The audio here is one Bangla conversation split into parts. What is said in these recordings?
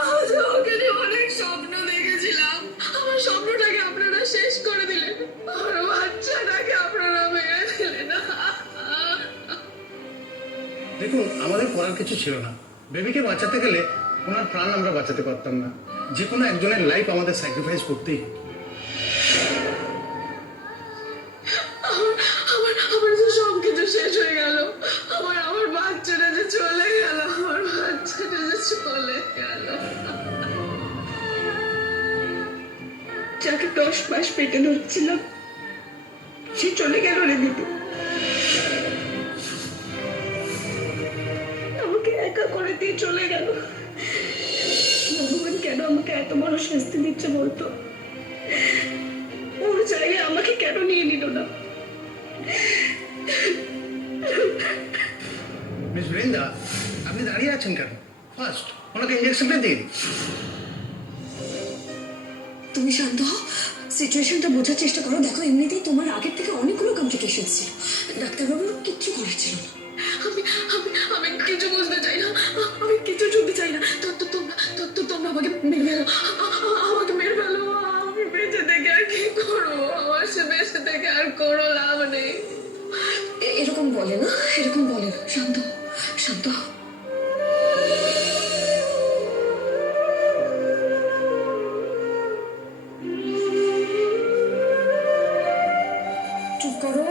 আজ ওকে নিয়ে অনেক স্বপ্ন দেখেছিলাম, আমার স্বপ্নটাকে আপনারা শেষ করে দিলেন, আমার বাচ্চাটাকে আপনারা মেরে দিলেন। দেখুন, আমাদের করার কিছু ছিল না। বেবিকে বাঁচাতে গেলে ওনার প্রাণ আমরা বাঁচাতে পারতাম না। যে কোনো একজনের লাইফ আমাদের স্যাক্রিফাইস করতেই। আমার যে সব কিছু শেষ হয়ে গেল, আমার বাচ্চাটা যে চলে গেল, আমার বাচ্চাটা যে চলে গেল। যাকে 10 মাস পেটে ধরছিলাম সে চলে গেল রে দিদি। আমাকে একা করে দিয়ে চলে গেল। ভগবান কেন আমাকে এত বড় শাস্তি দিচ্ছে বলতো? ওর জায়গায় আমাকে কেন নিয়ে নিল না? মিস বৃন্দা, আপনি দাঁড়িয়ে আছেন কেন? ফার্স্ট ওনাকে ইঞ্জেকশনটা দিন। তুমি শান্ত হও, সিচুয়েশনটা বোঝার চেষ্টা করো। দেখো, এমনিতেই তোমার আগের থেকে অনেকগুলো কমপ্লিকেশন ছিল, ডাক্তারবাবুর কিচ্ছু করার ছিল না। আমি আমি আমি কিছু বুঝতে চাই না, আমি কিছু শুনতে চাই না। তোমরা আমাকে মেরে ফেলো, আমাকে মেরে ফেলো। আমি বেঁচে থেকে আর কি করবো? আমার সে বেঁচে থেকে আর কোনো লাভ নেই। এরকম বলে না, এরকম বলে না। শান্ত হও, শান্ত হও। চুপ করো,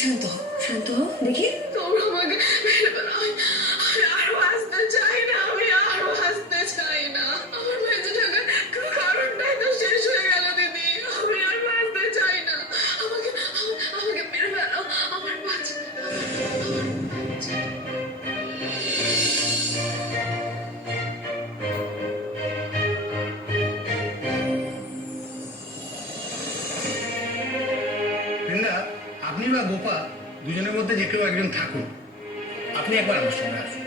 শান্ত হও, শান্ত হও। দেখি তোমরা আমাকে মেরে ফেলো। আমি আরো আসতে চাই না, আমি আরো আসতে চাই না। আমার বেঁচে থাকার কারণটাই তো শেষ হয়ে গেল দিদি। আমি আর বাঁচতে চাই না। আমাকে আমাকে মেরে ফেলো, আমার বাচ্চা। বৃন্দা, আপনি বা গোপা দুজনের মধ্যে যে কেউ একজন থাকুন। আপনি একবার আমার সঙ্গে আসুন।